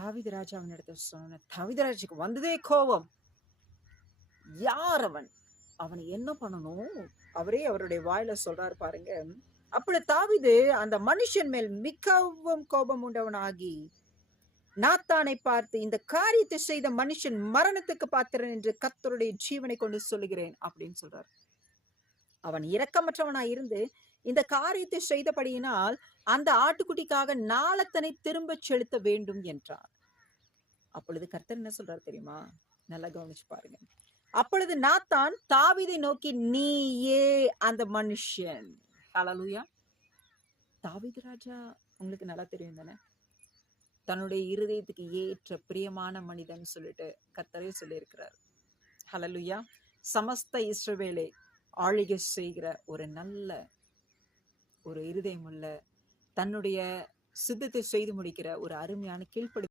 தாவீது ராஜா அவனிடத்துல சொன்ன, தாவீது ராஜாக்கு வந்ததே கோபம். யார் அவன்? அவனை என்ன பண்ணணும்? அவரே அவருடைய வாயில சொல்றாரு பாருங்க. அப்படி தாவீது அந்த மனுஷன் மேல் மிகவும் கோபம் உண்டவனாகி நாத்தானை பார்த்து, இந்த காரியத்தை செய்த மனுஷன் மரணத்துக்கு பாத்திரன் என்று கர்த்தருடைய ஜீவனை கொண்டு சொல்லுகிறேன் அப்படின்னு சொல்றாரு. அவன் இரக்கமற்றவனாய் இருந்து இந்த காரியத்தை செய்தபடியினால் அந்த ஆட்டுக்குட்டிக்காக நாளத்தனை திரும்ப செலுத்த வேண்டும் என்றார். அப்பொழுது கர்த்தர் என்ன சொல்றாரு தெரியுமா? நல்லா கவனிச்சு பாருங்க. அப்பொழுது நாத்தான் தாவீதை நோக்கி, நீயே அந்த மனுஷன். ஹல்லேலூயா. தாவீது ராஜா உங்களுக்கு நல்லா தெரியும் தானே, தன்னுடைய இருதயத்துக்கு ஏற்ற பிரியமான மனிதன் சொல்லிட்டு கர்த்தரே சொல்லியிருக்கிறார். ஹல்லேலூயா. சமஸ்த இஸ்ரவேலை ஆளுகை செய்கிற ஒரு நல்ல ஒரு இருதயம் உள்ள, தன்னுடைய சித்தத்தை செய்து முடிக்கிற ஒரு அருமையான கீழ்ப்படி